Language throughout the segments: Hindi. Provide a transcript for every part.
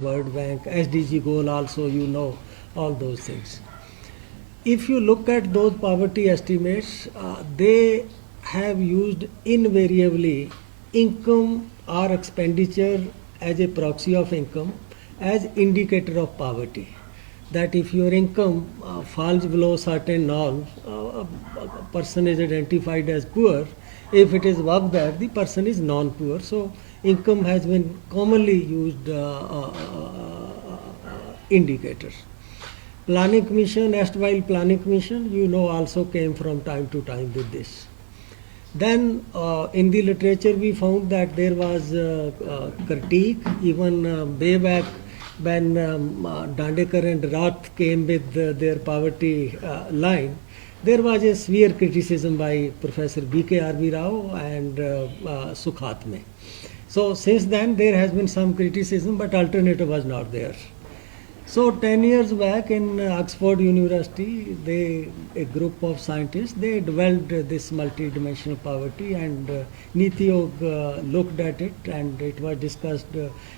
World Bank, SDG goal also, all those things. If you look at those poverty estimates, they have used invariably income or expenditure as a proxy of income as indicator of poverty. That if your income falls below certain norms, a person is identified as poor. If it is above that, the person is non-poor. So income has been commonly used indicators. Planning Commission, erstwhile Planning Commission, also came from time to time with this. Then in the literature we found that there was critique, even way back when Dandekar and Roth came with their poverty line. There was a severe criticism by Professor B.K. R.V. Rao and Sukhatme. So since then there has been some criticism, but alternative was not there. So 10 years back in Oxford University, a group of scientists, they developed this multidimensional poverty, and Niti Aayog looked at it, and it was discussed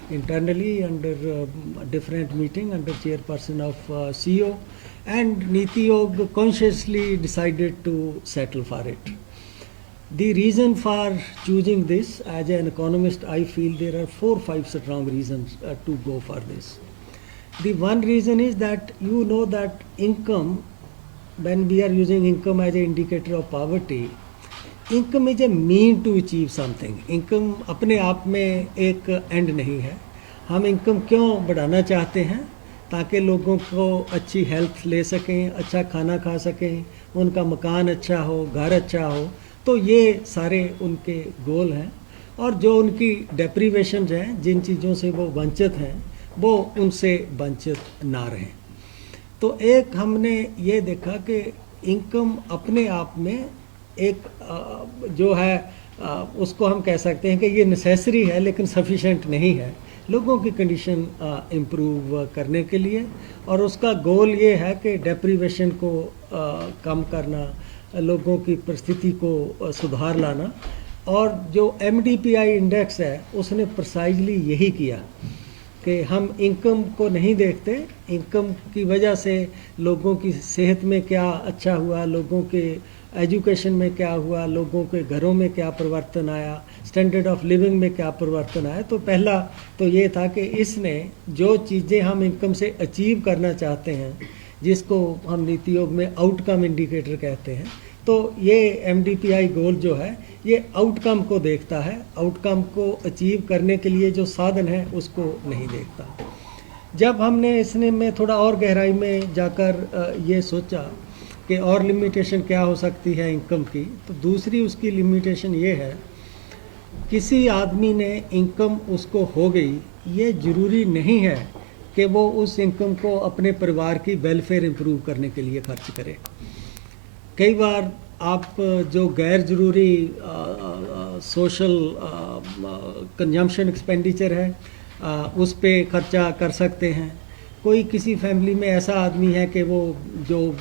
internally under different meeting under chairperson of CEO, and Niti Aayog consciously decided to settle for it. The reason for choosing this, as an economist, I feel there are 4 or 5 strong reasons to go for this. The one reason is that that income, when we are using income as an indicator of poverty, income is a mean to achieve something. Income अपने आप में एक एंड नहीं है. हम इनकम क्यों बढ़ाना चाहते हैं? ताकि लोगों को अच्छी हेल्थ ले सकें, अच्छा खाना खा सकें, उनका मकान अच्छा हो, घर अच्छा हो. तो ये सारे उनके गोल हैं, और जो उनकी डेप्रीवेशन हैं, जिन चीज़ों से वो वंचित हैं, वो उनसे वंचित ना रहें. तो एक हमने ये देखा कि इनकम अपने आप में एक जो है उसको हम कह सकते हैं कि ये नेसेसरी है, लेकिन सफिशेंट नहीं है लोगों की कंडीशन इम्प्रूव करने के लिए. और उसका गोल ये है कि डेप्रीवेशन को कम करना, लोगों की परिस्थिति को सुधार लाना. और जो MDPI इंडेक्स है उसने प्रिसाइजली यही किया कि हम इनकम को नहीं देखते, इनकम की वजह से लोगों की सेहत में क्या अच्छा हुआ, लोगों के एजुकेशन में क्या हुआ, लोगों के घरों में क्या परिवर्तन आया, स्टैंडर्ड ऑफ लिविंग में क्या परिवर्तन आया. तो पहला तो ये था कि इसने जो चीज़ें हम इनकम से अचीव करना चाहते हैं, जिसको हम नीति आयोग में आउटकम इंडिकेटर कहते हैं, तो ये MDPI गोल जो है ये आउटकम को देखता है, आउटकम को अचीव करने के लिए जो साधन है उसको नहीं देखता. जब हमने इसने में थोड़ा और गहराई में जाकर ये सोचा कि और लिमिटेशन क्या हो सकती है इनकम की, तो दूसरी उसकी लिमिटेशन ये है, किसी आदमी ने इनकम उसको हो गई, ये ज़रूरी नहीं है कि वो उस इनकम को अपने परिवार की वेलफेयर इम्प्रूव करने के लिए खर्च करे. कई बार आप जो गैर ज़रूरी सोशल कंजम्पशन एक्सपेंडिचर है उस पे खर्चा कर सकते हैं. कोई किसी फैमिली में ऐसा आदमी है कि वो जो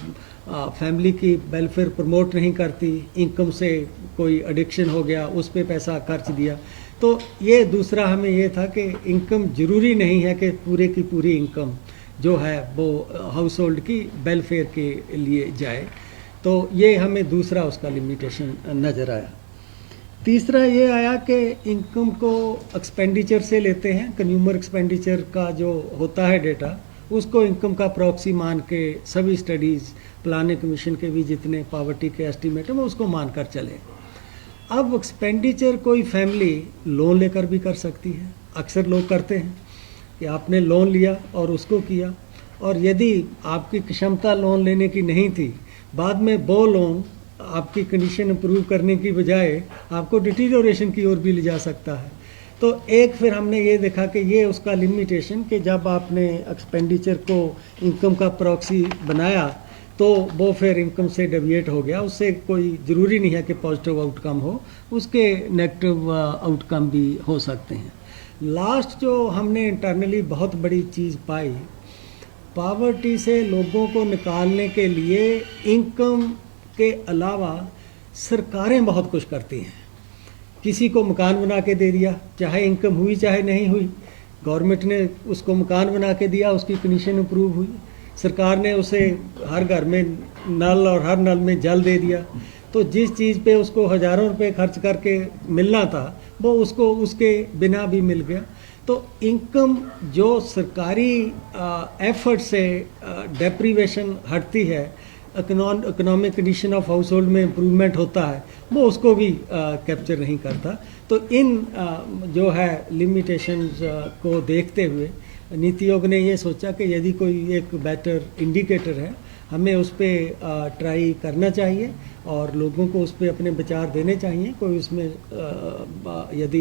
फैमिली की वेलफेयर प्रमोट नहीं करती, इनकम से कोई एडिक्शन हो गया, उस पे पैसा खर्च दिया. तो ये दूसरा हमें ये था कि इनकम ज़रूरी नहीं है कि पूरे की पूरी इनकम जो है वो हाउस होल्ड की वेलफेयर के लिए जाए. तो ये हमें दूसरा उसका लिमिटेशन नज़र आया. तीसरा ये आया कि इनकम को एक्सपेंडिचर से लेते हैं, कंज्यूमर एक्सपेंडिचर का जो होता है डेटा, उसको इनकम का प्रॉक्सी मान के सभी स्टडीज़, प्लानिंग कमीशन के भी जितने पावर्टी के एस्टीमेट हैं वो उसको मान कर चले. अब एक्सपेंडिचर कोई फैमिली लोन लेकर भी कर सकती है. अक्सर लोग करते हैं कि आपने लोन लिया और उसको किया, और यदि आपकी क्षमता लोन लेने की नहीं थी, बाद में वो लोन आपकी कंडीशन इम्प्रूव करने की बजाय आपको डिटीरियोरेशन की ओर भी ले जा सकता है. तो एक फिर हमने ये देखा कि ये उसका लिमिटेशन कि जब आपने एक्सपेंडिचर को इनकम का प्रॉक्सी बनाया तो वो फिर इनकम से डेविएट हो गया. उससे कोई ज़रूरी नहीं है कि पॉजिटिव आउटकम हो, उसके नेगेटिव आउटकम भी हो सकते हैं. लास्ट जो हमने इंटरनली बहुत बड़ी चीज़ पाई, पावर्टी से लोगों को निकालने के लिए इनकम के अलावा सरकारें बहुत कुछ करती हैं. किसी को मकान बना के दे दिया, चाहे इनकम हुई चाहे नहीं हुई. गवर्नमेंट ने उसको मकान बना के दिया, उसकी कंडीशन इम्प्रूव हुई, सरकार ने उसे हर घर में नल और हर नल में जल दे दिया। तो जिस चीज़ पे उसको हज़ारों रुपए खर्च करके मिलना था वो उसको उसके बिना भी मिल गया। तो इनकम जो सरकारी एफर्ट से डेप्रीवेशन हटती है, economic condition of house hold में इम्प्रूवमेंट होता है, वो उसको भी कैप्चर नहीं करता। तो इन जो है लिमिटेशंस को देखते हुए नीति आयोग ने ये सोचा कि यदि कोई एक बेटर इंडिकेटर है हमें उस पर ट्राई करना चाहिए और लोगों को उस पर अपने विचार देने चाहिए। कोई उसमें यदि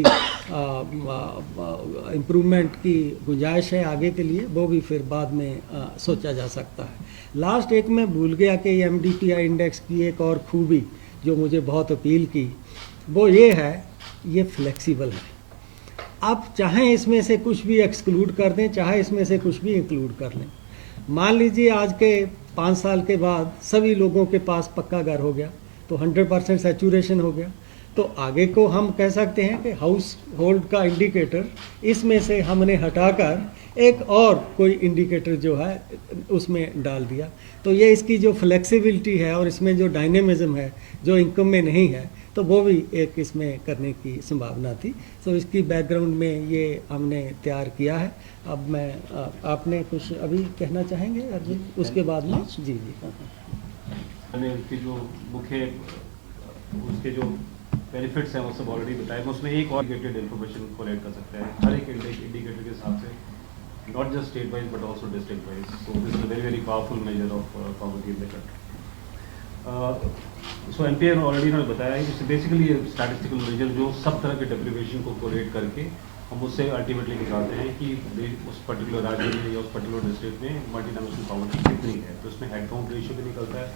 इम्प्रूवमेंट की गुंजाइश है आगे के लिए, वो भी फिर बाद में सोचा जा सकता है। लास्ट एक मैं भूल गया कि MDPI इंडेक्स की एक और खूबी जो मुझे बहुत अपील की, वो ये है, ये फ्लेक्सिबल है। आप चाहे इसमें से कुछ भी एक्सक्लूड कर दें, चाहे इसमें से कुछ भी इंक्लूड कर लें। मान लीजिए आज के 5 साल के बाद सभी लोगों के पास पक्का घर हो गया तो 100% सैचुरेशन हो गया, तो आगे को हम कह सकते हैं कि हाउस होल्ड का इंडिकेटर इसमें से हमने हटाकर एक और कोई इंडिकेटर जो है उसमें डाल दिया। तो ये इसकी जो फ्लेक्सिबिलिटी है और इसमें जो डायनेमिज्म है जो इनकम में नहीं है, तो वो भी एक इसमें करने की संभावना थी। तो इसकी बैकग्राउंड में ये हमने तैयार किया है। अब मैं आपने कुछ अभी कहना चाहेंगे अर्जुन, उसके बाद में? जी जी। मैंने उसकी जो मुख्य उसके जो बेनिफिट्स हैं वो सब ऑलरेडी बताए। मैं उसमें एक और इंडिकेटेड इन्फॉर्मेशन कलेक्ट कर सकते हैं हर एक इंडिकेटर के हिसाब से, not just state wise but also district wise. So this is a very very powerful measure of poverty in the country. So NPA already उन्होंने बताया है कि बेसिकली ये स्टैटिस्टिकल मेजर जो सब तरह के डेप्रिवेशन को कोलेट करके हम उससे अल्टीमेटली निकालते हैं कि उस पर्टिकुलर राज्य में या उस पर्टिकुलर डिस्ट्रिक्ट में मल्टी डायमेंशनल पॉवर्टी कितनी है। तो उसमें हेड काउंट रेशियो भी निकलता है,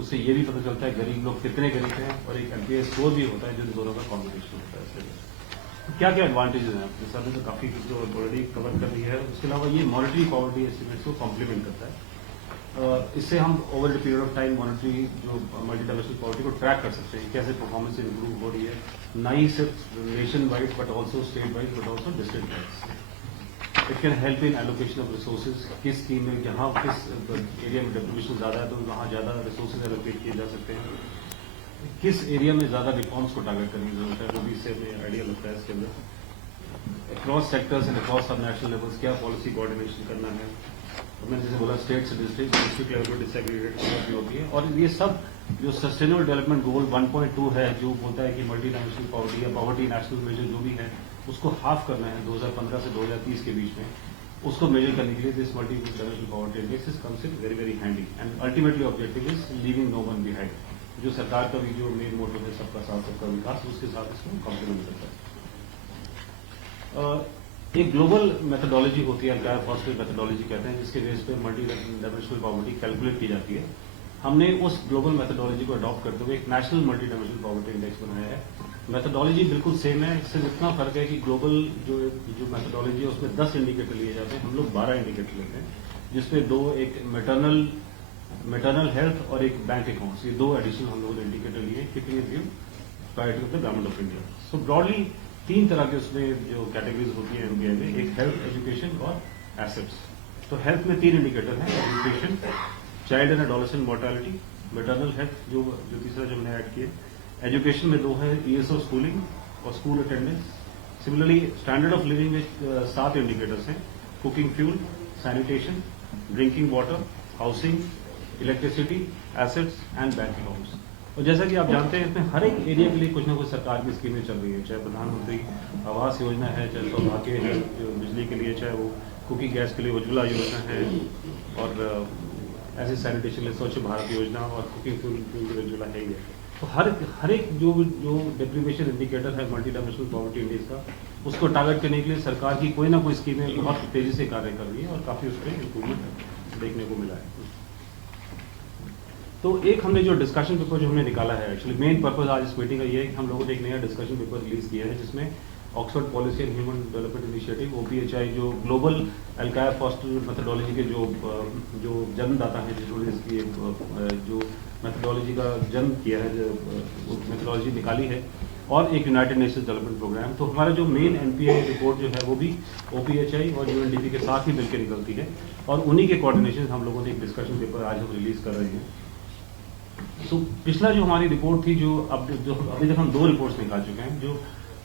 उससे ये भी पता चलता है गरीब लोग कितने गरीब हैं, और एक NPA स्कोर भी होता है जो दोनों का कॉम्बिनेशन होता है। इससे क्या क्या एडवांटेजेस हैं आपके साथ, तो काफ़ी जो ऑलरेडी कवर कर ली है। उसके अलावा ये मॉनेटरी पॉवर्टी एस्टिमेट्स को कॉम्प्लीमेंट करता है। इससे हम over the period of time monetary जो मल्टी डायमेंशनल पॉवर्टी को ट्रैक कर सकते हैं, कैसे परफॉर्मेंस इंप्रूव हो रही है, ना ही सिर्फ nation wide but also state wide but also district wide. It can help in allocation of resources, किस स्कीम में जहाँ किस एरिया में डेप्रिवेशन ज़्यादा है तो वहाँ ज़्यादा रिसोर्सेज एलोकेट किए जा सकते हैं, किस एरिया में ज़्यादा रिफॉर्म्स को टारगेट करने की जरूरत है, वो भी इससे हमें आइडिया लगता है। इसके अंदर अक्रॉस सेक्टर्स एंड अक्रॉस सब नेशनल लेवल्स क्या पॉलिसी कोऑर्डिनेशन करना है। मैंने जैसे बोला स्टेट से डिस्ट्रिक्ट लेवल पर डिसएग्रीगेट होती है। और ये सब जो सस्टेनेबल डेवलपमेंट गोल 1.2 है जो बोलता है कि मल्टी डायमेंशनल पॉवर्टी या पॉवर्टी नेशनल मेजर जो भी है उसको हाफ करना है 2015 से 2030 के बीच में, उसको मेजर करने के लिए this multi dimensional poverty index comes in very very handy and ultimately objective is leaving no one behind. जो सरकार का भी जो मेन मोटिव है सबका साथ सबका विकास, उसके साथ इसको कॉम्प्लीमेंट करता है। एक ग्लोबल मेथडोलॉजी होती है, एल्कायर फॉस्टर मेथडोलॉजी कहते हैं, जिसके बेस पे मल्टी डायमेंशनल पॉवर्टी कैलकुलेट की जाती है। हमने उस ग्लोबल मेथडोलॉजी को अडॉप्ट करते हुए एक national multi dimensional poverty index बनाया है। मेथडोलॉजी बिल्कुल सेम है, इससे इतना फर्क है कि ग्लोबल जो मेथडोलॉजी है उसमें 10 इंडिकेटर लिए जाते हैं, हम लोग 12 इंडिकेटर लेते हैं, जिसमें दो एक मेटरनल हेल्थ और एक बैंक अकाउंट्स, ये 2 एडिशनल हम लोगों ने इंडिकेटर लिए keeping in view priority of the government of India. So broadly 3 तरह के उसमें जो कैटेगरीज होती है NPA में, एक हेल्थ, एजुकेशन और एसेट्स। तो हेल्थ में 3 इंडिकेटर हैं, education, child and adolescent mortality, maternal health जो तीसरा जो हमने ऐड किया। एजुकेशन में 2 है, ईयर्स ऑफ स्कूलिंग और school attendance. Similarly standard of living में 7 इंडिकेटर्स हैं, cooking fuel, sanitation, drinking water, housing, electricity, assets and bank accounts. और जैसा कि आप जानते हैं इसमें हर एक एरिया के लिए कुछ ना कुछ सरकार की स्कीमें चल रही है, चाहे प्रधानमंत्री आवास योजना है, चाहे सौभाग्य है जो बिजली के लिए, चाहे वो कुकिंग गैस के लिए उज्ज्वला योजना है, और ऐसे सैनिटेशन लिए स्वच्छ भारत योजना, और कुकिंग फ्यूल के लिए उज्ज्वला है ही है। तो हर एक जो डेप्रिवेशन इंडिकेटर है मल्टी डायमेंशनल पॉवर्टी इंडेक्स का, उसको टारगेट करने के लिए सरकार की कोई ना कोई स्कीमें बहुत तेजी से कार्य कर रही है और काफ़ी उस पर इम्प्रूवमेंट देखने को मिला है। तो एक हमने जो डिस्कशन पेपर जो हमने निकाला है, एक्चुअली मेन पर्पस आज इस मीटिंग का ये है कि हम लोगों ने एक नया डिस्कशन पेपर रिलीज किया है, जिसमें Oxford policy and human development initiative OPHI जो ग्लोबल एल्कायर फॉस्टर मेथडोलॉजी के जो जन्मदाता हैं, जिन्होंने इसकी जो मेथडोलॉजी का जन्म किया है, जो मेथडोलॉजी निकाली है, और एक यूनाइटेड नेशंस डेवलपमेंट प्रोग्राम। तो हमारा जो मेन एनपीआई रिपोर्ट जो है वो भी ओपीएचआई और यूएनडीपी के साथ ही मिलकर निकलती है, और उन्हीं के कोऑर्डिनेशन हम लोगों ने एक डिस्कशन पेपर आज हम रिलीज कर रहे हैं। तो पिछला जो हमारी रिपोर्ट थी, जो अभी तक हम 2 रिपोर्ट्स निकाल चुके हैं। जो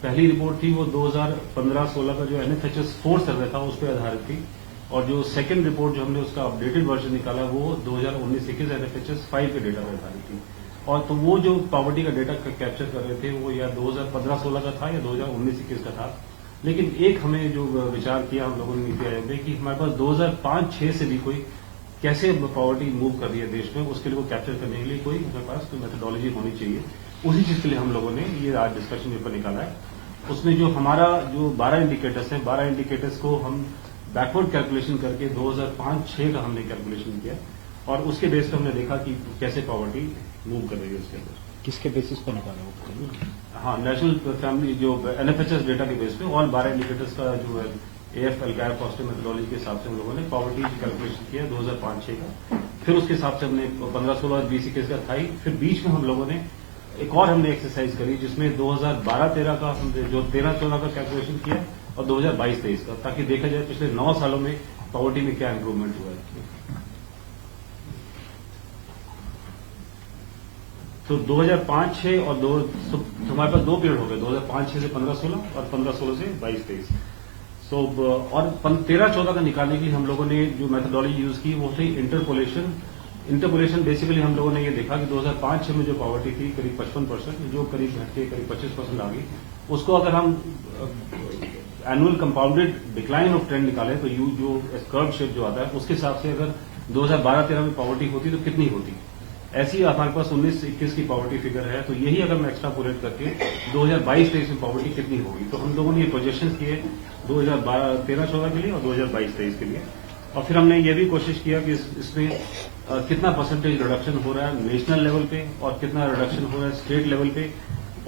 पहली रिपोर्ट थी वो 2015-16 का जो एनएफएचएस 4 सर्वे था उस पर आधारित थी, और जो सेकंड रिपोर्ट जो हमने उसका अपडेटेड वर्जन निकाला वो 2019-21 एनएफएचएस 5 के डेटा पर आधारित थी। और तो वो जो पॉवर्टी का डेटा कैप्चर कर रहे थे वो या 2015-16 का था या 2019-21 का था। लेकिन एक हमें जो विचार किया हम लोगों ने नीति आयोग में कि हमारे पास 2005-6 से भी कोई कैसे पॉवर्टी मूव कर रही है देश में, उसके लिए वो कैप्चर करने के लिए कोई हमारे पास कोई मेथोडोलॉजी होनी चाहिए। उसी चीज के लिए हम लोगों ने ये आज डिस्कशन पेपर निकाला है। उसमें जो हमारा जो 12 इंडिकेटर्स हैं, 12 इंडिकेटर्स को हम बैकवर्ड कैलकुलेशन करके 2005-6 का हमने कैलकुलेशन किया, और उसके बेस पर हमने देखा कि कैसे पॉवर्टी मूव कर रही है उसके अंदर। किसके बेसिस पर निकाला वो? हाँ, नेशनल फैमिली जो एनएफएचएस डेटा के बेस पे ऑल 12 इंडिकेटर्स का जो है एएफ एल्गायर फॉस्टर मेथोडोलॉजी के हिसाब से हम लोगों ने पॉवर्टी कैलकुलेशन किया 2005-6 का। फिर उसके हिसाब से हमने 15-16 और 20-21 का था ही। फिर बीच में हम लोगों ने एक और हमने एक्सरसाइज करी जिसमें 2012-13 का हमने जो 13-14 का कैलकुलेशन किया और 2022-23 का, ताकि देखा जाए पिछले 9 सालों में पॉवर्टी में क्या इंप्रूवमेंट हुआ है। तो 2005-6 और हमारे पास 2 पीरियड हो गए, 2005-6 से 15-16 और 15-16 से 22-23। सो और 13-14 का निकालने के लिए हम लोगों ने जो मेथोडोलॉजी यूज की वो थी इंटरपोलेशन। इंटरपोलेशन बेसिकली हम लोगों ने ये देखा कि 2005-6 में जो पॉवर्टी थी करीब 55%, जो करीब घट के करीब 25% आ गई। उसको अगर हम annual compounded decline of trend निकाले तो यू जो कर्व शेप जो आता है उसके हिसाब से अगर 2012-13 में पॉवर्टी होती तो कितनी होती, ऐसी हमारे पास 19-21 की पॉवर्टी फिगर है। तो यही अगर मैं एक्स्ट्रापोलेट करके 2022-23 में पॉवर्टी कितनी होगी, तो हम लोगों ने ये प्रोजेक्शन किए 2013-14 के लिए और 2022-23 के लिए। और फिर हमने ये भी कोशिश किया कि इसमें कितना परसेंटेज रिडक्शन हो रहा है नेशनल लेवल पे और कितना रिडक्शन हो रहा है स्टेट लेवल पे,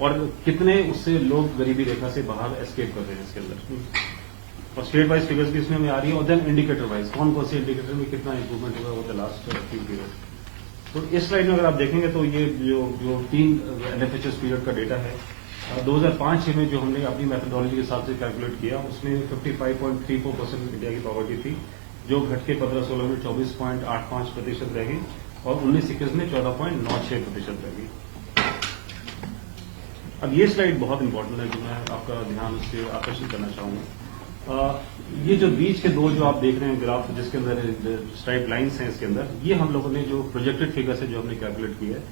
और कितने उससे लोग गरीबी रेखा से बाहर एस्केप कर रहे हैं इसके अंदर। और स्टेट वाइज फिगर्स भी इसमें हमें आ रही है, और देन इंडिकेटर वाइज कौन कौन से इंडिकेटर में कितना इंप्रूवमेंट होगा वो द लास्ट फ्यू पीरियड। तो इस स्लाइड में अगर आप देखेंगे तो ये जो 3 एनएफएचएस पीरियड का डेटा है 2005-6 में जो हमने अपनी मेथोडोलॉजी के हिसाब से कैलकुलेट किया उसमें 55.34% इंडिया की पॉवर्टी थी, जो घट के 15-16 में 24.85% रह गई और 19-21 में 14.96% रह गई। अब ये स्लाइड बहुत इंपॉर्टेंट है जो मैं आपका ध्यान उससे आकर्षित करना चाहूंगा। ये जो बीच के 2 जो आप देख रहे हैं ग्राफ जिसके अंदर स्ट्राइप लाइंस हैं इसके अंदर, ये हम लोगों ने जो प्रोजेक्टेड फिगर्स है जो हमने कैलकुलेट किया है।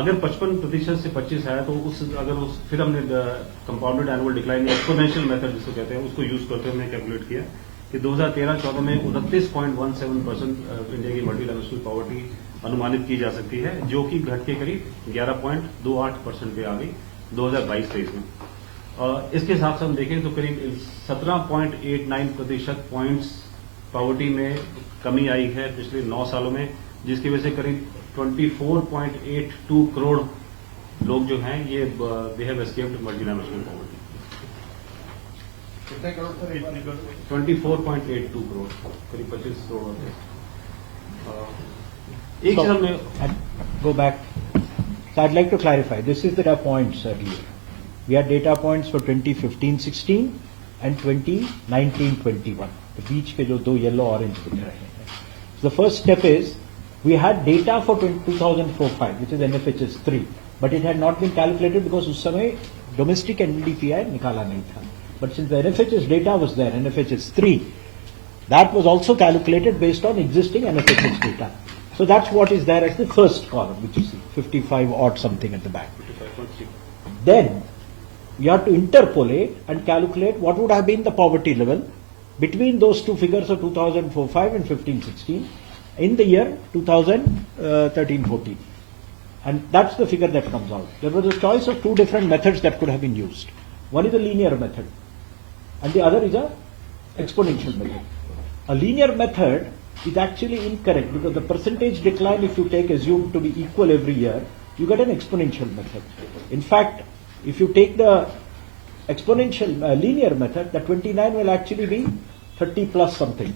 अगर 55% से 25 आया तो फिर हमने compounded annual decline exponential method जिसको कहते हैं उसको यूज करते हुए हमने कैलकुलेट किया कि 2013-14 में 29.17% इंडिया की मल्टी डायमेंशनल पॉवर्टी अनुमानित की जा सकती है, जो कि घट के करीब 11.28% पे आ गई 2022-23 में। इसके हिसाब से हम देखें तो करीब 17.89% पॉइंट्स पॉवर्टी में कमी आई है पिछले 9 सालों में, जिसकी वजह से करीब 24.82 करोड़ लोग जो हैं ये they have escaped multi dimensional poverty. कितने करोड़ सर? 24.82 करोड़, करीब 25 करोड़ होते एक चीज हमने go back. So I'd like to clarify. This is the points earlier. We had data points for 2015-16 and 2019-21. The बीच के जो 2 yellow orange दिख रहे हैं. So the first step is we had data for 2004-5, which is NFHS 3, but it had not been calculated because उस समय domestic NDPI निकाला नहीं था. But since the NFHS data was there, NFHS 3, that was also calculated based on existing NFHS data. So that's what is there as the first column, which you see, 55 odd something at the back. 55.3. Then you have to interpolate and calculate what would have been the poverty level between those 2 figures of 2004-5 and 15-16 in the year 2013-14. And that's the figure that comes out. There was a choice of 2 different methods that could have been used. One is a linear method and the other is a exponential method. A linear method is actually incorrect because the percentage decline, if you take assumed to be equal every year, you get an exponential method. In fact, if you take the exponential linear method, the 29 will actually be 30 plus something,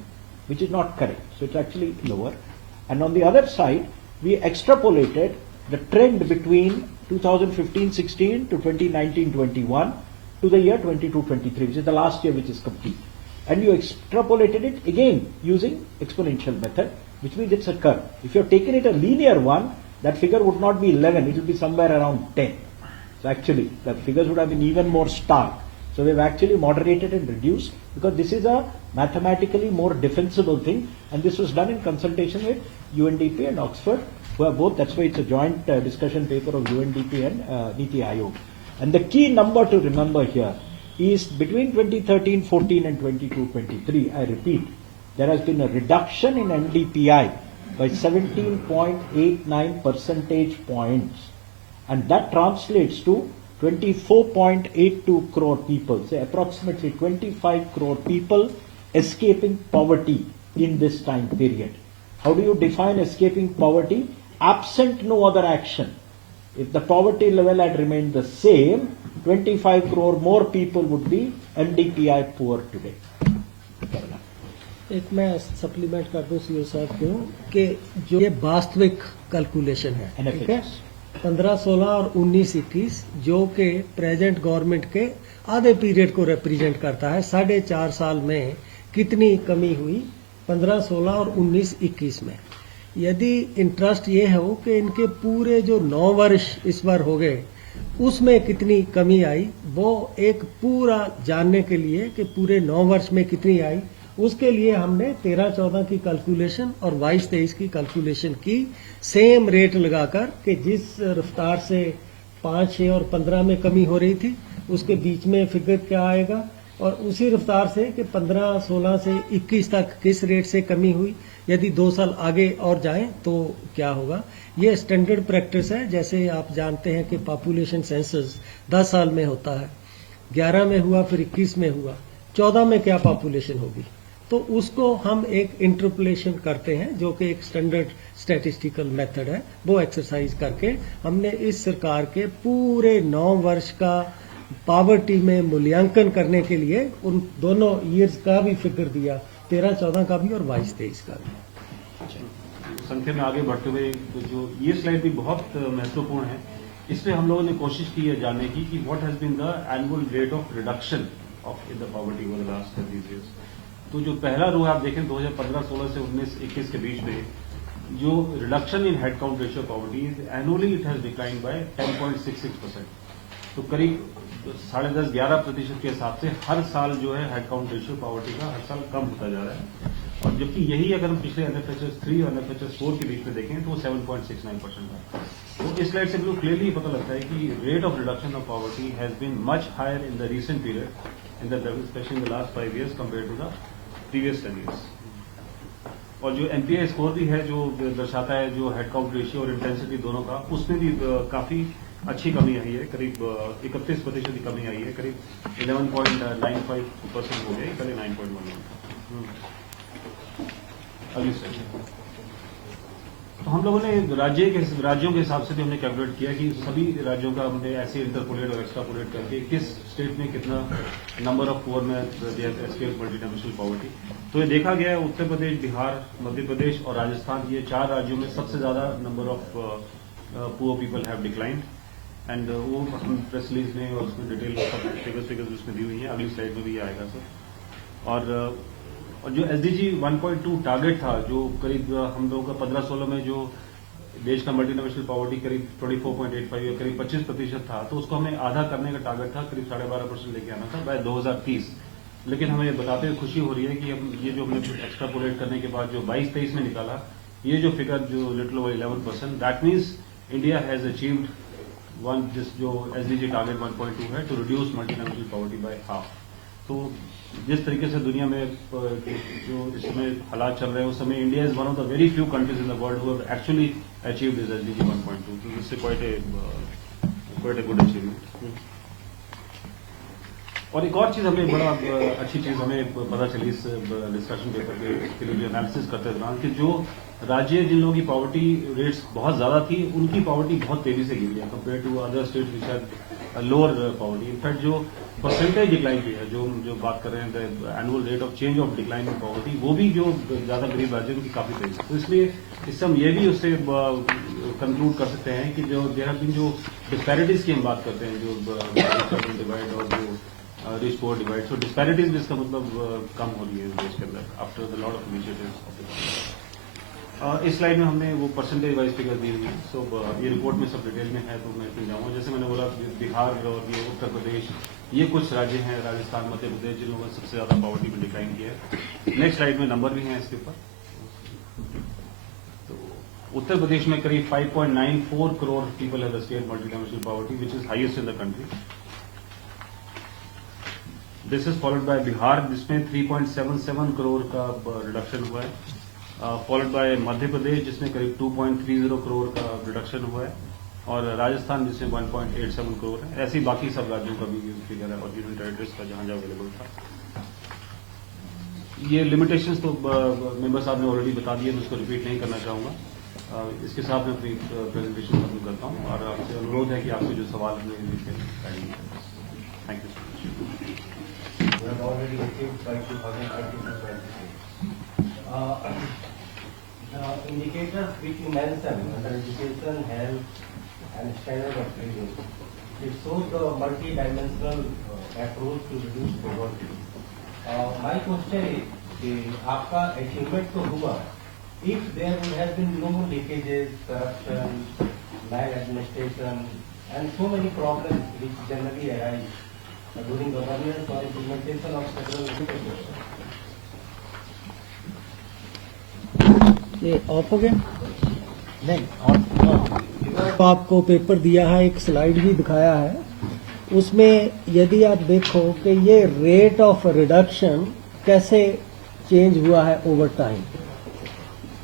which is not correct. So it's actually lower. And on the other side, we extrapolated the trend between 2015-16 to 2019-21 to the year 22-23, which is the last year which is complete. And you extrapolated it again using exponential method, which means it's a curve. If you have taken it a linear one, that figure would not be 11, it will be somewhere around 10. So actually, the figures would have been even more stark. So we've actually moderated and reduced because this is a mathematically more defensible thing, and this was done in consultation with UNDP and Oxford, who are both, that's why it's a joint discussion paper of UNDP and Niti Aayog. And the key number to remember here is between 2013-14 and 22-23, I repeat, there has been a reduction in NDPI by 17.89 percentage points, and that translates to 24.82 crore people, say approximately 25 crore people escaping poverty in this time period. How do you define escaping poverty? Absent no other action. If the poverty level had remained the same, 25 crore more people would be NDPI poor today. एक मैं सप्लीमेंट कर दूं सीओ साहब क्यों कि जो ये वास्तविक कैलकुलेशन है, ठीक है, 15, 16 और 19, 21 जो कि प्रेजेंट गवर्नमेंट के आधे पीरियड को रिप्रेजेंट करता है, 4.5 साल में कितनी कमी हुई 15, 16 और 19, 21 में। यदि इंटरेस्ट ये हो कि इनके पूरे जो 9 वर्ष इस बार हो गए उसमें कितनी कमी आई, वो एक पूरा जानने के लिए कि पूरे 9 वर्ष में कितनी आई, उसके लिए हमने 13-14 की कैलकुलेशन और 22-23 की कैलकुलेशन की, सेम रेट लगाकर कि जिस रफ्तार से 5, 6 और 15 में कमी हो रही थी उसके बीच में फिगर क्या आएगा, और उसी रफ्तार से कि 15, 16 से 21 तक किस रेट से कमी हुई, यदि 2 साल आगे और जाएं तो क्या होगा। ये स्टैंडर्ड प्रैक्टिस है। जैसे आप जानते हैं कि पॉपुलेशन सेंसस 10 साल में होता है, 11 में हुआ, फिर 21 में हुआ, 14 में क्या पॉपुलेशन होगी, तो उसको हम एक इंटरपोलेशन करते हैं जो कि एक स्टैंडर्ड स्टैटिस्टिकल मेथड है। वो एक्सरसाइज करके हमने इस सरकार के पूरे 9 वर्ष का पॉवर्टी में मूल्यांकन करने के लिए उन दोनों ईयर्स का भी फिगर दिया, 13-14 का भी और 22-23 का भी। संख्या में आगे बढ़ते हुए जो ये स्लाइड भी बहुत महत्वपूर्ण है, इसमें हम लोगों ने कोशिश की है जानने की कि what has been the annual rate of reduction of in the poverty over the last 30 years. तो जो पहला रो आप देखें 2015-16 से 19-21 के बीच में जो reduction in head count ratio poverty annually it has declined bye 10.66%। तो करीब 10.5-11% के हिसाब से हर साल जो है हेड काउंट रेशियो पॉवर्टी का हर साल कम होता जा रहा है, और जबकि यही अगर हम पिछले NFHS 3 और NFHS 4 के बीच में देखें तो वो 7.69% है। तो इस स्लाइड से बिल्कुल क्लियरली पता लगता है कि rate of reduction of poverty has been much higher in the recent period in the specially in the last 5 years compare to the previous 10 years। और जो NPI स्कोर भी है जो दर्शाता है जो हेड काउंट रेशियो और इंटेंसिटी दोनों का, उसमें भी काफी अच्छी कमी आई है, करीब 31% की कमी आई है, करीब 11.95% हो गई, करीब 9.11। अगली स्लाइड। तो हम लोगों ने राज्यों के हिसाब से भी हमने कैलकुलेट किया कि सभी राज्यों का हमने ऐसे इंटरपोलेट और एक्सट्रापोलेट करके किस स्टेट में कितना नंबर ऑफ पुअर में एस्केप मल्टी डायमेंशनल पॉवर्टी। तो ये देखा गया है उत्तर प्रदेश, बिहार, मध्य प्रदेश और राजस्थान, ये 4 राज्यों में सबसे ज्यादा number of poor people have declined, and वो हम प्रेस रिलीज में और उसमें डिटेल फिगर्स उसमें दी हुई है, अगली स्लाइड में भी आएगा सर। और जो SDG 1.2 टारगेट था जो करीब हम लोगों का 15-16 में जो देश का मल्टी डायमेंशनल पॉवर्टी करीब 24.85 या करीब 25% था, तो उसको हमें आधा करने का टारगेट था, करीब 12.5% लेके आना था बाय 2030। लेकिन हमें बताते हुए खुशी हो रही है कि हम ये जो हमने एक्स्ट्रापोलेट करने के बाद जो 22-23 में निकाला, ये जो फिगर जो little over 11%, that means India has achieved जो SDG टारगेट 1.2 है to reduce multi dimensional poverty by half. तो जिस तरीके से दुनिया में जो इस समय हालात चल रहे हैं उस समय India is one of the very few countries in the world who have actually achieved this SDG 1.2। तो इससे क्वाइट ए गुड अचीवमेंट। और एक और चीज हमें बड़ा अच्छी चीज हमें पता चली इस डिस्कशन पेपर के लिए जो एनालिसिस करते दौरान कि जो राज्य जिन लोगों की पॉवर्टी रेट्स बहुत ज्यादा थी उनकी पॉवर्टी बहुत तेजी से गिरी है compare to other states which are lower poverty. In fact जो परसेंटेज डिक्लाइन की है जो बात कर रहे हैं annual rate of change of decline in poverty, वो भी जो ज्यादा गरीब राज्य उनकी काफी तेजी। तो इसलिए इससे हम ये भी उससे कंक्लूड कर सकते हैं कि जो देयर हैव बीन जो डिस्पैरिटीज की हम बात करते हैं, जो डिवाइड और जो रिच पुअर डिवाइड, सो डिस्पैरिटीज भी इसका मतलब कम हो रही है इस देश के अंदर after the lot of initiatives of the इस स्लाइड में हमने वो परसेंटेज वाइज फिगर दी हुई है। सो ये रिपोर्ट में सब डिटेल में है, तो मैं इसमें जाऊँगा। जैसे मैंने बोला बिहार और ये उत्तर प्रदेश, ये कुछ राज्य हैं, राजस्थान, मध्य प्रदेश, जिन्होंने सबसे ज्यादा पॉवर्टी में डिक्लाइन किया है। नेक्स्ट स्लाइड में नंबर भी हैं इसके ऊपर। तो उत्तर प्रदेश में करीब 5.94 crore people have escaped multi dimensional poverty, which is highest in the country. This is followed by Bihar, जिसमें 3.77 करोड़ का रिडक्शन हुआ है, फॉलोड बाय मध्य प्रदेश, जिसमें करीब 2.30 करोड़ का रिडक्शन हुआ है, और राजस्थान जिसमें 1.87 करोड़ है। ऐसे ही बाकी सब राज्यों का भी फिगर है, और यूनियन टेरिटरीज का जहां जहां अवेलेबल था। ये लिमिटेशंस तो मेंबर साहब ने ऑलरेडी बता दिए, मैं उसको रिपीट नहीं करना चाहूंगा। इसके साथ मैं अपनी प्रेजेंटेशन खत्म करता हूँ, और आपसे अनुरोध है कि आपके जो सवाल हैं, thank you so much. The indicators which you mentioned under education, health, and standard of living, it shows the multi-dimensional approach to reduce poverty. My question is, कि आपका achievement तो हुआ, if there would have been no leakages, corruption, maladministration, and so many problems which generally arise during governance or implementation of several legislation. ये ऑफ हो गया। नहीं, तो आपको पेपर दिया है, एक स्लाइड भी दिखाया है, उसमें यदि आप देखो कि ये रेट ऑफ रिडक्शन कैसे चेंज हुआ है ओवर टाइम।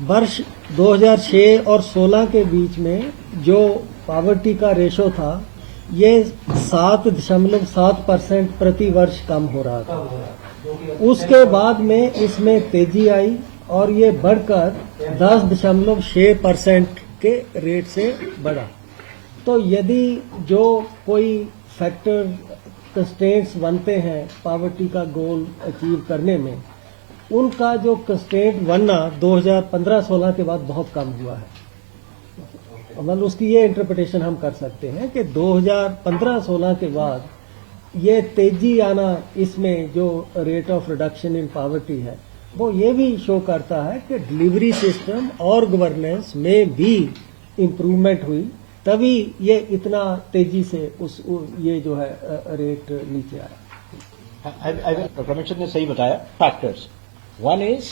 वर्ष 2006 और 16 के बीच में जो पॉवर्टी का रेशो था, ये 7.7% प्रति वर्ष कम हो रहा था। उसके बाद में इसमें तेजी आई और ये बढ़कर 10.6% के रेट से बढ़ा। तो यदि जो कोई फैक्टर कंस्ट्रेंट्स बनते हैं पॉवर्टी का गोल अचीव करने में, उनका जो कंस्ट्रेंट बनना 2015-16 के बाद बहुत कम हुआ है। मतलब उसकी ये इंटरप्रिटेशन हम कर सकते हैं कि 2015-16 के बाद ये तेजी आना, इसमें जो rate of reduction in poverty है, वो ये भी शो करता है कि डिलीवरी सिस्टम और गवर्नेंस में भी इम्प्रूवमेंट हुई, तभी ये इतना तेजी से ये जो है रेट नीचे आया। कमिश्नर ने सही बताया factors. One is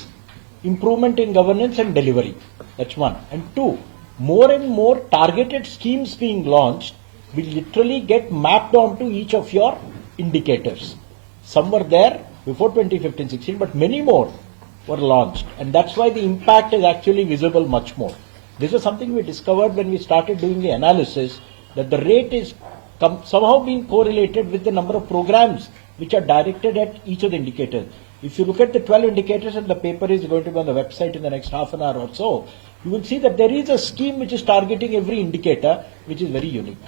improvement in governance and delivery. That's one. And two, more and more targeted schemes being launched will literally get mapped onto each of your indicators. Some were there before 2015-16, but many more were launched. And that's why the impact is actually visible much more. This is something we discovered when we started doing the analysis, that the rate is somehow being correlated with the number of programs which are directed at each of the indicators. If you look at the 12 indicators, and the paper is going to be on the website in the next half an hour or so, you will see that there is a scheme which is targeting every indicator, which is very unique.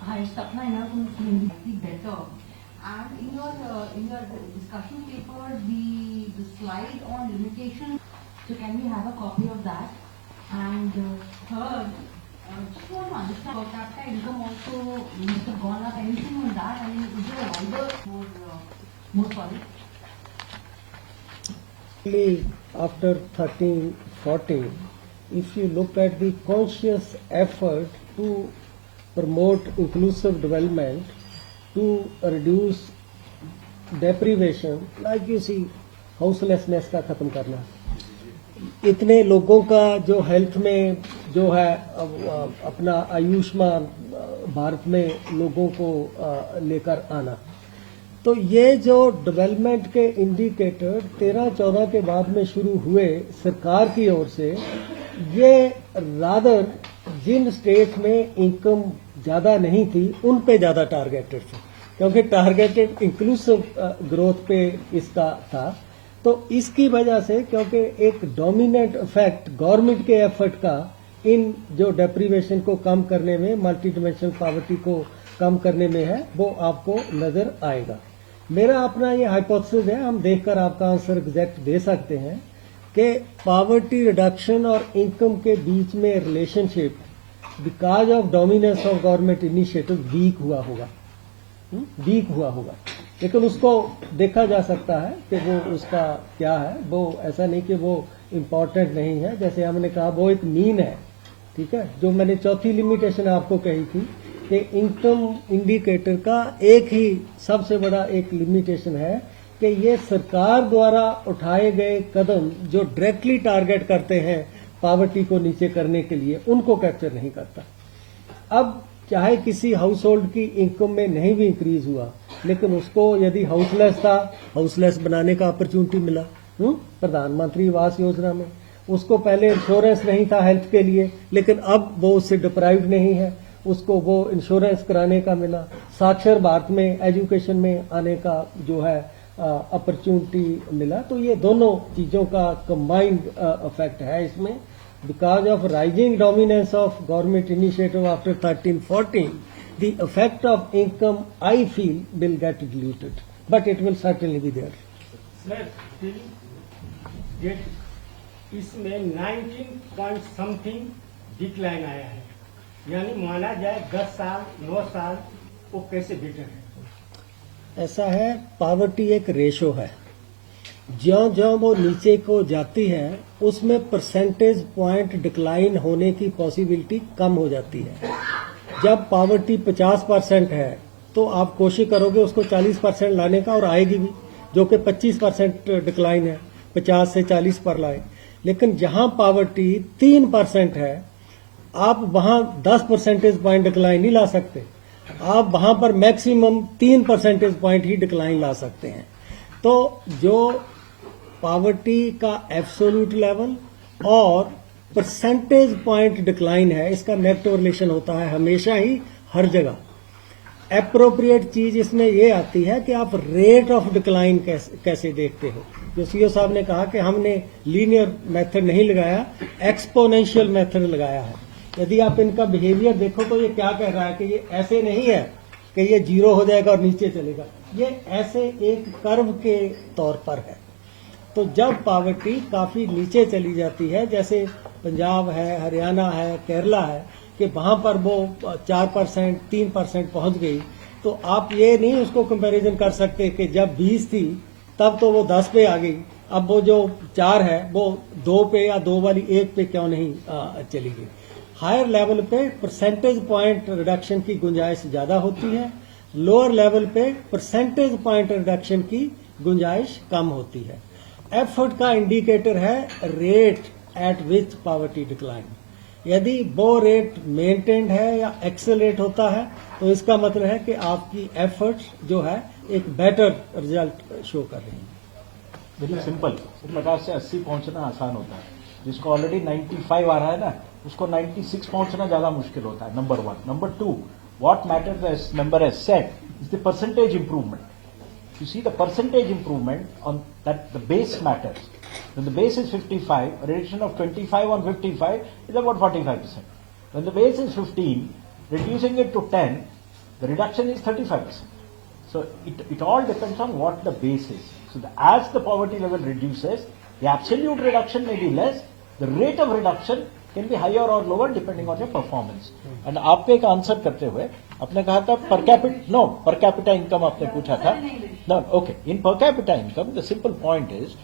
Hi, Sapna, enough better. And in your discussion paper, the slide on limitation. So can we have a copy of that? And third, just want to understand per capita income also must have gone up. Anything on that? I mean, is there a wider more solid? After 13-14, if you look at the conscious effort to promote inclusive development, to reduce deprivation, like you see, houselessness का खत्म करना, इतने लोगों का जो हेल्थ में जो है अपना आयुष्मान भारत में लोगों को लेकर आना, तो ये जो डेवलपमेंट के इंडिकेटर 13-14 के बाद में शुरू हुए सरकार की ओर से, ये रादर जिन स्टेट में इनकम ज्यादा नहीं थी उन पे ज्यादा टारगेटेड थे, क्योंकि टारगेटेड इंक्लूसिव ग्रोथ पे इसका था। तो इसकी वजह से, क्योंकि एक डोमिनेंट इफेक्ट गवर्नमेंट के एफर्ट का इन जो डेप्रीवेशन को कम करने में, मल्टी डिमेंशनल पॉवर्टी को कम करने में है, वो आपको नजर आएगा। मेरा अपना ये हाइपोथेसिस है, हम देखकर आपका आंसर एग्जैक्ट दे सकते हैं कि पॉवर्टी रिडक्शन और इनकम के बीच में relationship because of dominance of government initiative weak हुआ होगा, लेकिन उसको देखा जा सकता है कि वो उसका क्या है। वो ऐसा नहीं कि वो इम्पोर्टेंट नहीं है, जैसे हमने कहा वो एक मीन है, ठीक है। जो मैंने चौथी लिमिटेशन आपको कही थी कि इनकम इंडिकेटर का एक ही सबसे बड़ा एक लिमिटेशन है कि ये सरकार द्वारा उठाए गए कदम जो डायरेक्टली टारगेट करते हैं पॉवर्टी को नीचे करने के लिए, उनको कैप्चर नहीं करता। अब चाहे किसी हाउस होल्ड की इनकम में नहीं भी इंक्रीज हुआ, लेकिन उसको यदि हाउसलेस था, हाउसलेस बनाने का अपॉर्चुनिटी मिला प्रधानमंत्री आवास योजना में। उसको पहले इंश्योरेंस नहीं था हेल्थ के लिए, लेकिन अब वो उससे डिप्राइव्ड नहीं है, उसको वो इंश्योरेंस कराने का मिला। साक्षर भारत में एजुकेशन में आने का जो है अपॉर्चुनिटी मिला। तो ये दोनों चीजों का कंबाइंड इफेक्ट है इसमें। Because of rising dominance of government initiative after 13-14, the effect of income, I feel, will get diluted, but it will certainly be there. Sir इसमें 19 पॉइंट समथिंग डिक्लाइन आया है, यानी माना जाए 10 साल 9 साल वो कैसे बेटर है? ऐसा है, पावर्टी एक रेशो है, ज्यों-ज्यों वो नीचे को जाती है उसमें परसेंटेज पॉइंट डिक्लाइन होने की पॉसिबिलिटी कम हो जाती है। जब पावर्टी 50% है तो आप कोशिश करोगे उसको 40% लाने का, और आएगी भी, जो कि 25% डिक्लाइन है, 50 से 40 पर लाए। लेकिन जहां पावर्टी 3% है, आप वहां 10 परसेंटेज पॉइंट डिक्लाइन नहीं ला सकते, आप वहां पर मैक्सिमम 3 परसेंटेज पॉइंट ही डिक्लाइन ला सकते हैं। तो जो पावर्टी का एब्सोल्यूट लेवल और परसेंटेज पॉइंट डिक्लाइन है, इसका नेगेटिव रिलेशन होता है हमेशा ही हर जगह। एप्रोप्रिएट चीज इसमें ये आती है कि आप रेट ऑफ डिक्लाइन कैसे देखते हो। जो सीओ साहब ने कहा कि हमने लीनियर मेथड नहीं लगाया, एक्सपोनेंशियल मेथड लगाया है। यदि आप इनका बिहेवियर देखो तो ये क्या कह रहा है कि ये ऐसे नहीं है कि ये 0 हो जाएगा और नीचे चलेगा, ये ऐसे एक कर्व के तौर पर है। तो जब पावर्टी काफी नीचे चली जाती है, जैसे पंजाब है, हरियाणा है, केरला है, कि वहां पर वो 4% 3% पहुंच गई, तो आप ये नहीं उसको कंपैरिजन कर सकते कि जब 20 थी तब तो वो 10 पे आ गई, अब वो जो 4 है वो 2 पे या 2 वाली 1 पे क्यों नहीं चली गई। हायर लेवल पे परसेंटेज पॉइंट रिडक्शन की गुंजाइश ज्यादा होती है, लोअर लेवल पे परसेंटेज पॉइंट रिडक्शन की गुंजाइश कम होती है। एफर्ट का इंडिकेटर है rate at which poverty decline. यदि वो रेट मेंटेन्ड है या एक्सेलरेट होता है तो इसका मतलब है कि आपकी एफर्ट्स जो है एक बेटर रिजल्ट शो कर रही है। वेरी सिंपल, 50 से 80 पहुंचना आसान होता है, जिसको ऑलरेडी 95 आ रहा है ना, उसको 96 पहुंचना ज्यादा मुश्किल होता है, number 1। Number 2, what matters, as member has said, is the percentage improvement. You see the percentage improvement on that, the base matters. When the base is 55, a reduction of 25 on 55 is about 45%. When the base is 15, reducing it to 10, the reduction is 35%. So it all depends on what the base is. So as the poverty level reduces, the absolute reduction may be less, the rate of reduction can be higher or lower depending on your performance. And आपके एक आंसर करते हुए आपने कहा था per capita income आपने पूछा था. No, okay. In per capita income, the simple point is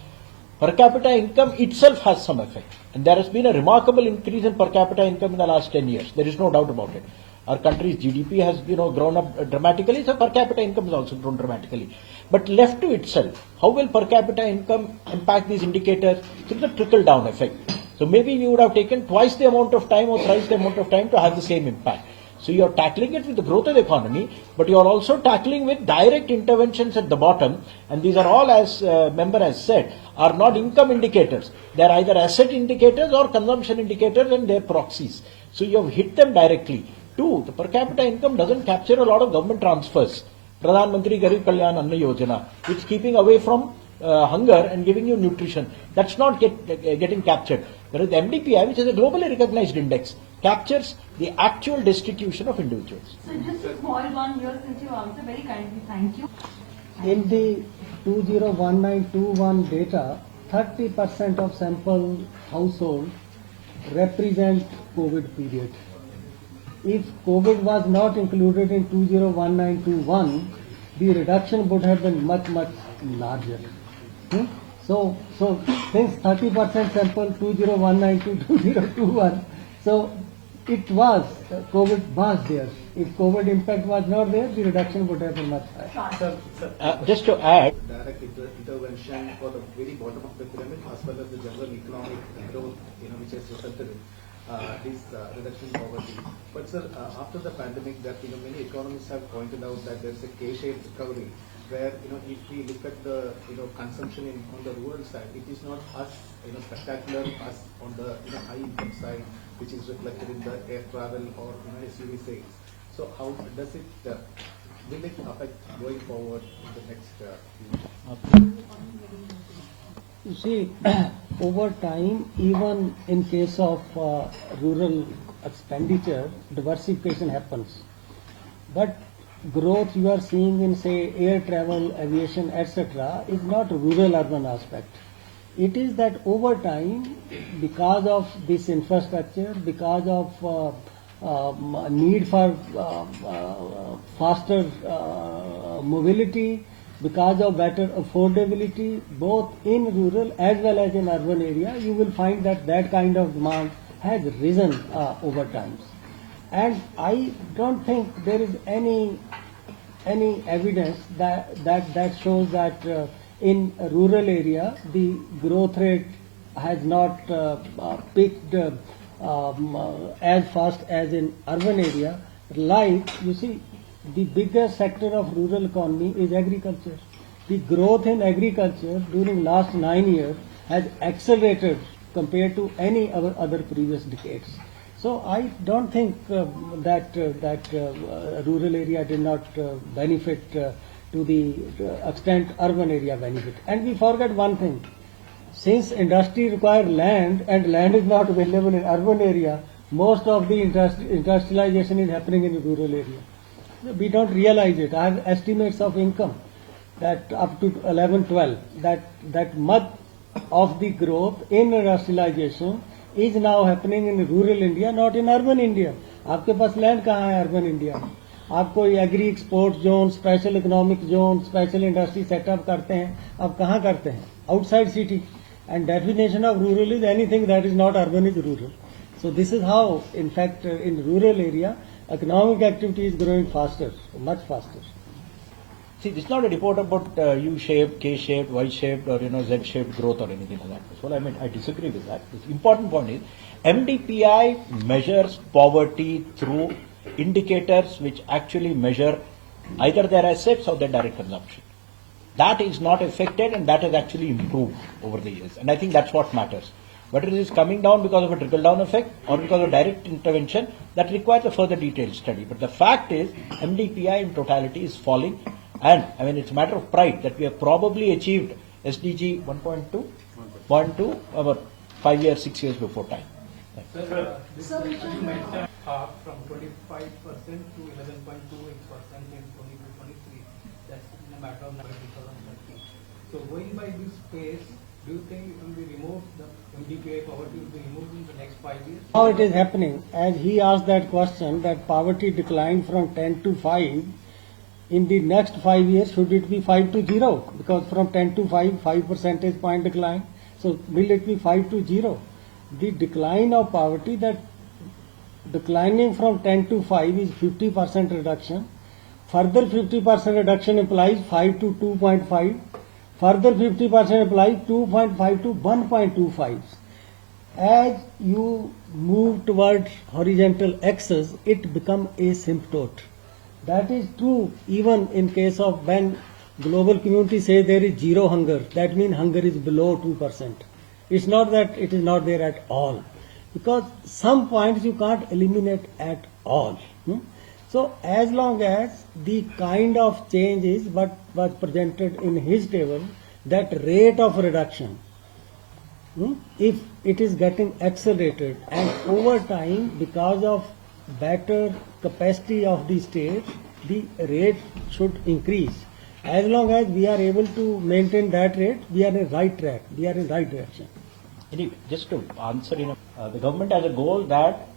per capita income itself has some effect, and there has been a remarkable increase in per capita income in the last 10 years. There is no doubt about it. Our country's GDP has grown up dramatically, so per capita income has also grown dramatically. But left to itself, how will per capita income impact these indicators? It's a trickle-down effect. So maybe we would have taken twice the amount of time or thrice the amount of time to have the same impact. So you are tackling it with the growth of the economy, but you are also tackling with direct interventions at the bottom, and these are all, as member has said, are not income indicators. They are either asset indicators or consumption indicators and their proxies. So you have hit them directly. 2, the per capita income doesn't capture a lot of government transfers. Pradhan Mantri Garib Kalyan Anna Yojana, which is keeping away from hunger and giving you nutrition. That's not getting captured. Whereas the MDPI, which is a globally recognized index, captures the actual distribution of individuals. So just a small one here, since you answered very kindly, thank you. In the 2019-21 data, 30% of sample household represent COVID period. if COVID was not included in 2019-21, the reduction would have been much, much larger. So since 30% sample 2019 to 2021, so it was, COVID was there. If COVID impact was not there, the reduction would have been much higher. Just to add, direct intervention for the very bottom of the pyramid as well as the general economic growth, which has resulted in this reduction in poverty. But sir, after the pandemic, that many economists have pointed out that there's a K-shaped recovery, where if we look at the consumption on the rural side, it is not as spectacular as on the high income side, which is reflected in the air travel or SUV sales. So how does it will it affect going forward in the next few years? You see, over time, even in case of rural expenditure, diversification happens. But growth you are seeing in, say, air travel, aviation, etc., is not rural-urban aspect. It is that over time, because of this infrastructure, because of need for faster mobility, because of better affordability, both in rural as well as in urban area, you will find that that kind of demand has risen over time. And I don't think there is any evidence that shows that in a rural area the growth rate has not picked as fast as in urban area. Like, you see, the biggest sector of rural economy is agriculture. The growth in agriculture during last 9 years has accelerated compared to any other previous decades. So I don't think that rural area did not benefit to the extent urban area benefit. And we forget one thing. Since industry requires land and land is not available in urban area, most of the industrialization is happening in the rural area. We don't realize it. I have estimates of income that up to 11, 12, that much of the growth in industrialization is now happening in rural India, not in urban India. आपके पास लैंड कहाँ है अर्बन इंडिया में? आप कोई agree export zone, special economic zone, special industry setup करते हैं, अब कहाँ करते हैं? Outside city. And definition of rural is anything that is not urban is rural. So this is how, in fact, in rural area, economic activity is growing faster, much faster. see, this is not a report about U-shaped, K-shaped, Y-shaped, or Z-shaped growth or anything like that. Well, I mean, I disagree with that. The important point is, MDPI measures poverty through indicators which actually measure either their assets or their direct consumption. That is not affected, and that has actually improved over the years. And I think that's what matters. Whether it is coming down because of a trickle-down effect or because of direct intervention, that requires a further detailed study. But the fact is, MDPI in totality is falling. And I mean, it's a matter of pride that we have probably achieved SDG 1.2 about 5 years, 6 years before time. Sir, you mentioned from 25% to 11.28% in 2023. That's in a matter of 2030. So going by this pace, do you think it will be removed, the MDPI poverty will be removed in the next 5 years? How it is happening? As he asked that question, that poverty declined from 10 to 5. In the next 5 years, should it be 5 to 0? Because from 10 to 5 percentage point decline. So will it be 5 to 0? The decline of poverty, that declining from 10 to 5 is 50% reduction. Further 50% reduction implies 5 to 2.5. Further 50% implies 2.5 to 1.25. As you move towards horizontal axis, it becomes asymptote. That is true even in case of when global community says there is zero hunger. That means hunger is below 2%. It's not that it is not there at all. Because some points you can't eliminate at all. So as long as the kind of change is what was presented in his table, that rate of reduction, if it is getting accelerated and over time because of better capacity of the state, the rate should increase. As long as we are able to maintain that rate, we are in the right track, we are in the right direction. Anyway, just to answer, the government has a goal that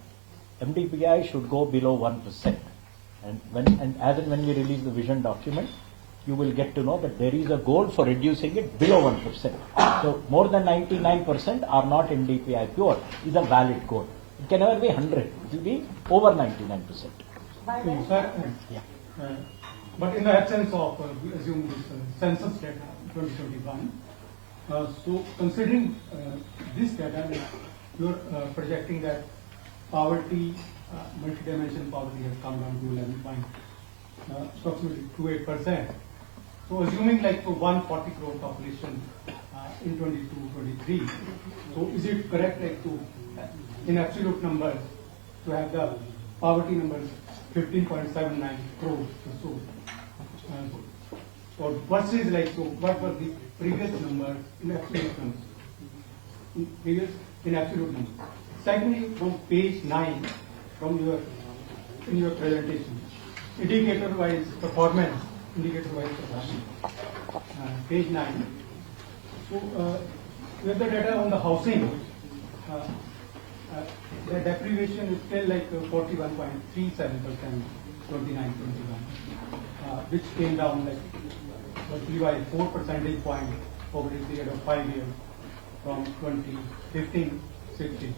MDPI should go below 1%. And as and when we release the vision document, you will get to know that there is a goal for reducing it below 1%. So more than 99% are not MDPI pure is a valid goal. It can never be 100. It will be over 99%. Sir, Yeah. but in the absence of, we assume this census data 2021, so considering this data, you're projecting that poverty, multidimensional poverty has come down to approximately 28%. So assuming like 140 crore population in 22-23, so is it correct like to, in absolute numbers, to have the poverty numbers 15.79 crores or so? Or versus like, so what were the previous numbers in absolute numbers? In absolute numbers. Secondly, from page 9, in your presentation, indicator-wise performance, page 9. So, with the data on the housing, the deprivation is still like 41.37%, 29-21, which came down like roughly by 4 percentage points over a period of 5 years from 2015-16.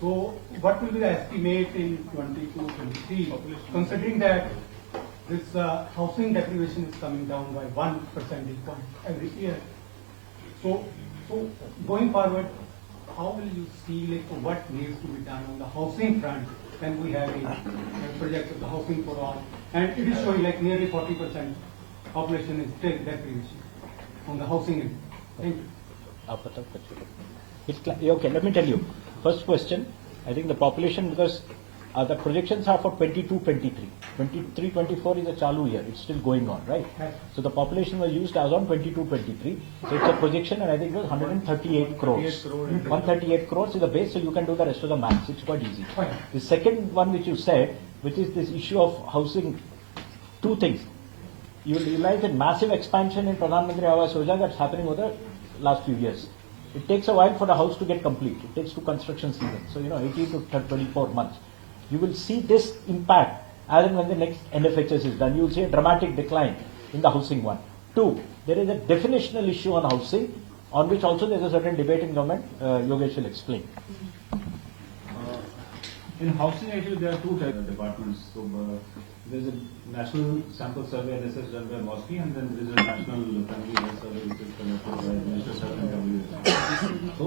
So, what will be the estimate in 22-23, considering that this housing deprivation is coming down by 1 percentage point every year? So going forward, how will you see like what needs to be done on the housing front when we have a project of the housing for all, and it is showing like nearly 40% population is still deprivation on the housing end. Thank you. Okay, let me tell you. First question, I think the population, because the projections are for 22-23. 23-24 is a chalu year. It's still going on, right? So the population was used as on 22-23. So it's a projection, and I think it was 138 crores. 138 crores is the base, so you can do the rest of the maths. It's quite easy. The second one which you said, which is this issue of housing, two things. You will realize that massive expansion in Pradhan Mantri Awas Yojana that's happening over the last few years. It takes a while for the house to get complete. It takes 2 construction seasons. So, 18 to 24 months. You will see this impact as and when the next NFHS is done. You will see a dramatic decline in the housing one. 2, there is a definitional issue on housing, on which also there is a certain debate in government. Yogesh will explain. In housing issue, there are 2 types of departments. So there's a national sample survey NSS done by MOSPI, and then there's a national family health survey which is conducted by Minister Survey and WS. So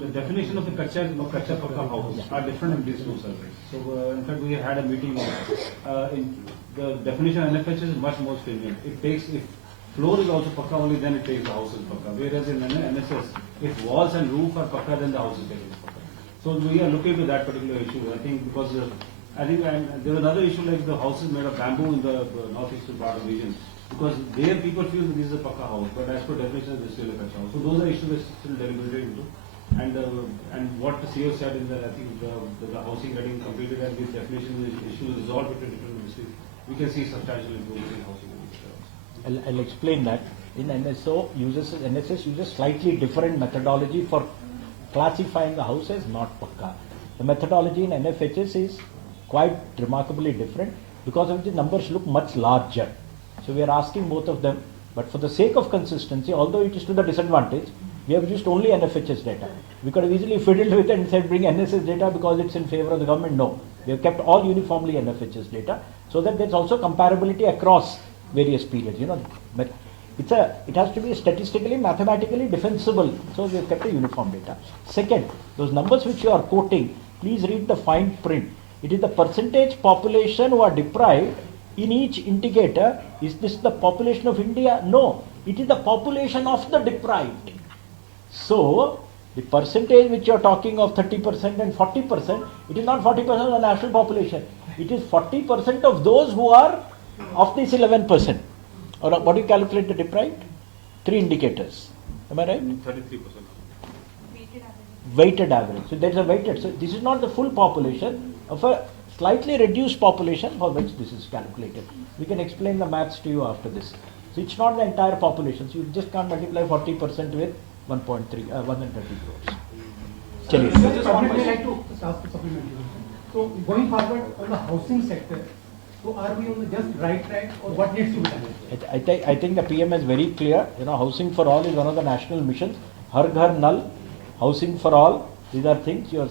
the definition of the kacha pakka house are different in these 2 surveys. So in fact, we had a meeting. In the definition of NFH is much more stringent. It takes, if floor is also pakka only, then it takes the house as pakka. Whereas in NSS, if walls and roof are pakka, then the house is taken as pakka. So we are looking to that particular issue. I think because there was another issue like the house is made of bamboo in the northeastern part of the region. Because there people feel that this is a pakka house, but as per definition, this is still a kacha house. So those are issues we're still deliberating into. And what the CEO said is that I think the housing getting completed and this definition issue is resolved between different ministries, we can see substantial improvement in housing. I'll explain that. In NSS uses slightly different methodology for classifying the house as not pakka. The methodology in NFHS is quite remarkably different, because of which the numbers look much larger. So we are asking both of them, but for the sake of consistency, although it is to the disadvantage, we have used only NFHS data. We could have easily fiddled with it and said bring NSS data because it's in favor of the government. No, we have kept all uniformly NFHS data, so that there's also comparability across various periods. But it has to be statistically, mathematically defensible, so we have kept a uniform data. Second, those numbers which you are quoting, please read the fine print. It is the percentage population who are deprived in each indicator. Is this the population of India? No, it is the population of the deprived. So, the percentage which you are talking of 30% and 40%, it is not 40% of the national population. It is 40% of those who are of this 11%. Or what do you calculate the deprived? 3 indicators. Am I right? 33%. Weighted average. So there is a weighted. So this is not the full population of a slightly reduced population for which this is calculated. We can explain the maths to you after this. So it's not the entire population. So you just can't multiply 40% with 130 crores. I would like to ask a supplementary. So going forward on the housing sector, so are we on the just right track or what needs to be done? I think the PM is very clear. You know, housing for all is one of the national missions. Har Ghar Nal, housing for all. These are things you are seeing.